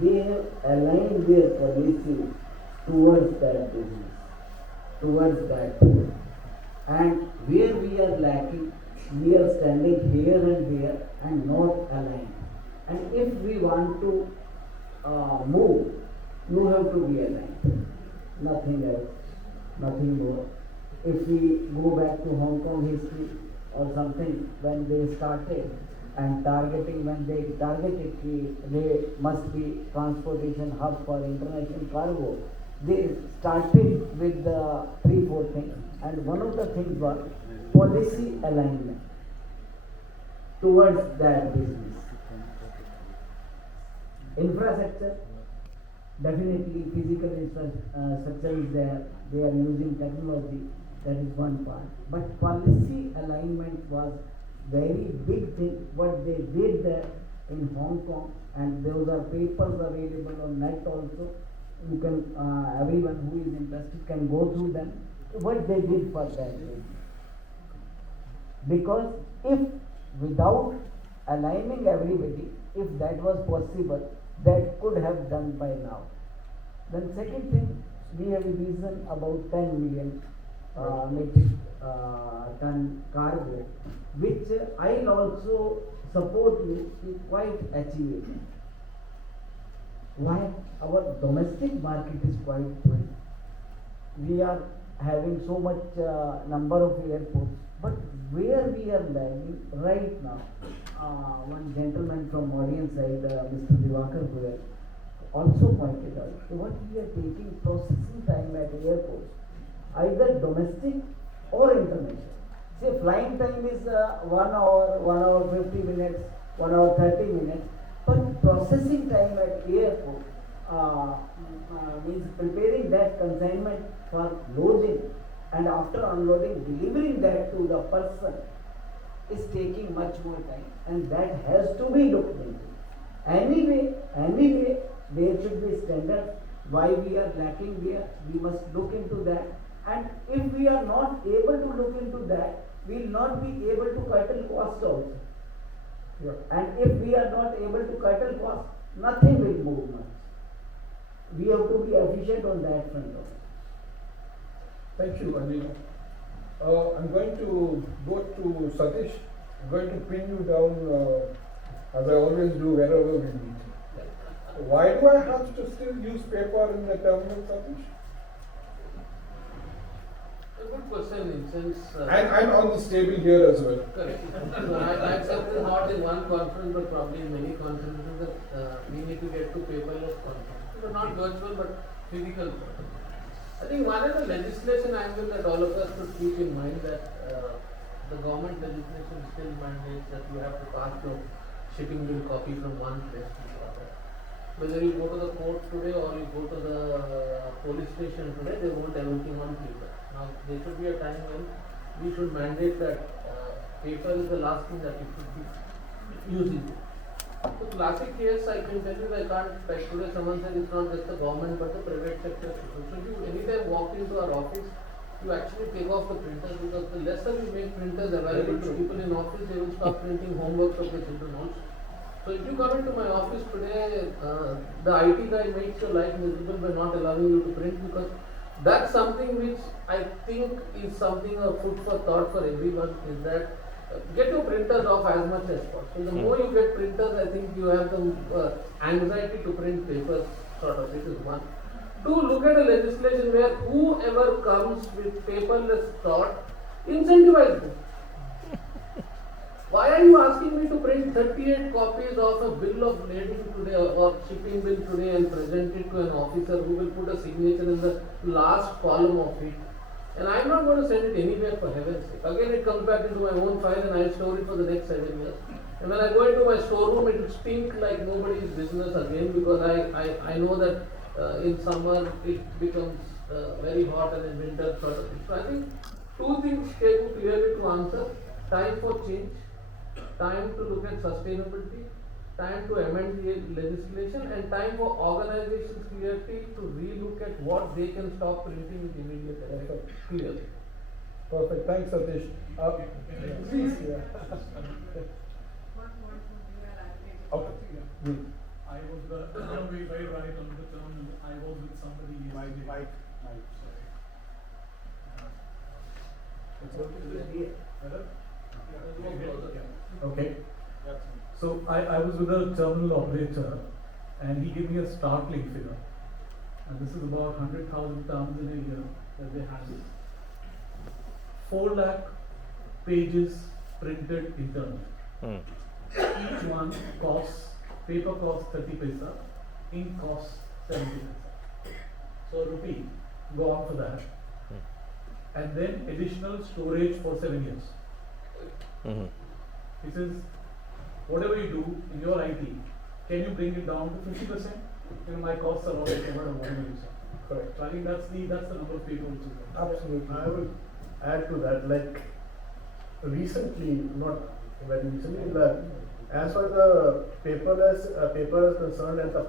they have aligned their policy towards that business, towards that field. And where we are lacking, we are standing here and there and not aligned. And if we want to move, you have to be aligned. Nothing else, nothing more. If we go back to Hong Kong history or something, when they started and targeting, when they targeted they must be transportation hub for international cargo, they started with the 3-4 things, and one of the things was policy alignment towards that business. Infrastructure, definitely physical infrastructure is there, they are using technology, that is one part. But policy alignment was very big thing, what they did there in Hong Kong, and those are papers available on net also. You can, everyone who is interested can go through them, what they did for that. Because if without aligning everybody, if that was possible, that could have done by now. Then second thing, we have a vision about 10 million metric ton cargo, which I'll also support you is quite achievable. Why? Our domestic market is quite full. We are having so much number of airports, but where we are lagging right now, one gentleman from audience side, Mr. Divakar Goyal, also pointed out what we are taking processing time at airports, either domestic or international. Say flying time is 1 hour, 1 hour 50 minutes, 1 hour 30 minutes, but processing time at airport means preparing that consignment for loading and after unloading delivering that to the person is taking much more time, and that has to be looked into. Anyway, there should be standard. Why we are lacking there, we must look into that. And if we are not able to look into that, we will not be able to curtail cost also. Yeah. And if we are not able to curtail cost, nothing will move much. We have to be efficient on that front also. Thank you, Anil. I'm going to go to Satish. I'm going to pin you down as I always do wherever we meet. Why do I have to still use paper in the terminal, Satish? A good question in sense. I'm on this table here as well. Correct. I've said this not in one conference, but probably in many conferences that we need to get to paperless conferences. So not virtual, but physical. I think one is the legislation angle that all of us should keep in mind, that the government legislation still mandates that you have to pass your shipping bill copy from one place to the other. Whether you go to the court today or you go to the police station today, they want everything on paper. Now there should be a time when we should mandate that paper is the last thing that you should be using. So classic case, I can tell you, I can't, like today someone said it's not just the government but the private sector. So you anytime walk into our office, you actually take off the printers, because the lesser we make printers available to people in office, they will stop printing homework of the children also. So if you come into my office today, the IT guy makes your life miserable by not allowing you to print, because that's something which I think is something a food for thought for everyone, is that get your printers off as much as possible. The more you get printers, I think you have the anxiety to print papers, sort of. This is one. Two, look at a legislation where whoever comes with paperless thought, incentivize them. Why are you asking me to print 38 copies of a bill of lading today or shipping bill today and present it to an officer who will put a signature in the last column of it? And I'm not going to send it anywhere, for heaven's sake. Again, it comes back into my own file and I'll store it for the next 7 years. And when I go into my storeroom, it will stink like nobody's business again, because I know that in summer it becomes very hot, and in winter sort of thing. So I think two things came clearly to answer: time for change, time to look at sustainability, time to amend the legislation, and time for organizations clearly to relook at what they can stop printing with immediate effect. Clearly. Perfect. Thanks, Satish. Please. Yeah. Okay. I was the, very right on the terminal, I was with somebody yesterday. Sorry. Better? Okay. So I was with a terminal operator and he gave me a startling figure. And this is about 100,000 tons in a year that they handle. 4 lakh pages printed internally. Each one costs, paper costs 30 paisa, ink costs 70 paisa. So a rupee, go on for that. And then additional storage for 7 years. He says, whatever you do in your IT, can you bring it down to 50%? My costs are already covered or whatever you say. Correct. So I think that's the number of people which is there. Absolutely. I would add to that, like recently, not very recently, that as far as the paper is concerned at the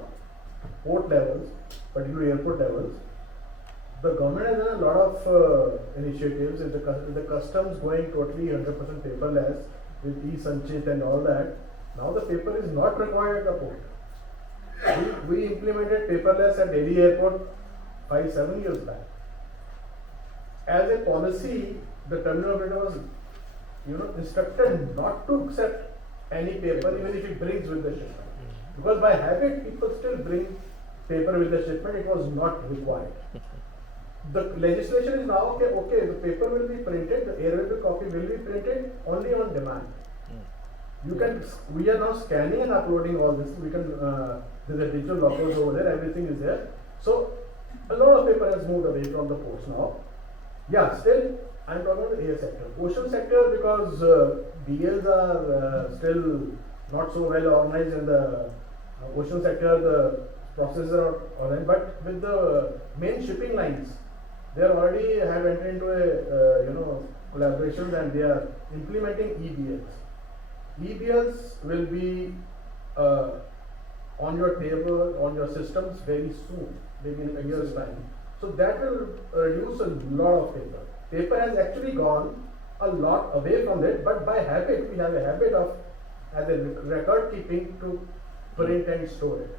port levels, particularly airport levels, the government has done a lot of initiatives. If the customs going totally 100% paperless with e-Sanchit and all that, now the paper is not required at the port. We implemented paperless at Delhi airport 5-7 years back. As a policy, the terminal operator was, instructed not to accept any paper even if it brings with the shipment. Because by habit, people still bring paper with the shipment. It was not required. The legislation is now okay, the paper will be printed, the airway copy will be printed only on demand. We are now scanning and uploading all this. There's a digital lockers over there, everything is there. So, a lot of paper has moved away from the ports now. Yeah, still, I'm talking about the air sector. Ocean sector, because DLs are still not so well organized in the ocean sector, the processes are organized, but with the main shipping lines, they already have entered into a collaboration and they are implementing EBLs. EBLs will be on your table, on your systems very soon, maybe in a year's time. So that will reduce a lot of paper. Paper has actually gone a lot away from it, but by habit, we have a habit of, as a record keeping, to print and store it.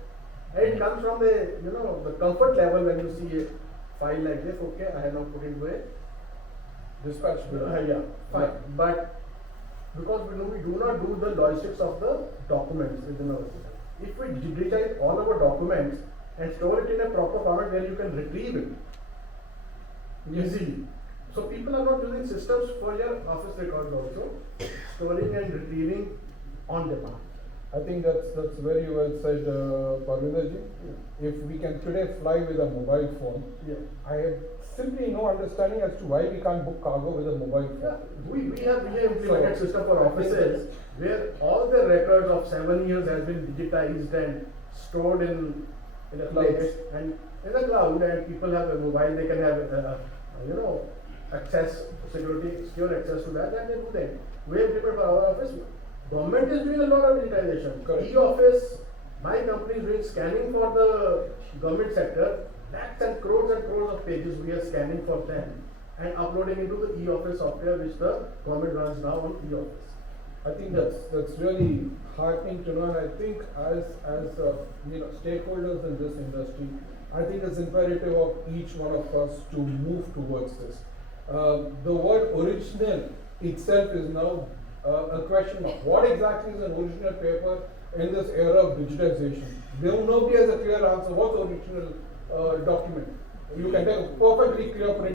And it comes from the comfort level when you see a file like this, okay, I have now put into a Dispatch. yeah, fine. But because we do not do the logistics of the documents within our system. If we digitize all our documents and store it in a proper format where you can retrieve it easily. So people are not using systems for your office records also, storing and retrieving on demand. I think that's very well said, Parvinderji. If we can today fly with a mobile phone, Yeah. I have simply no understanding as to why we can't book cargo with a mobile Yeah, phone. we have implemented system for offices where all the records of 7 years has been digitized and stored in a place and in the cloud, and people have a mobile, they can have access, secure access to that, and they do that. We have implemented for our office. Government is doing a lot of digitization. Correct. E-office, my company is doing scanning for the government sector. Lakhs and crores of pages we are scanning for them and uploading into the e-office software which the government runs now on e-office. I think that's really heartening to know, and I think as stakeholders in this industry, I think it's imperative of each one of us to move towards this. The word original itself is now a question of what exactly is an original paper in this era of digitization. Nobody has a clear answer. What's original document? You can take a perfectly clear print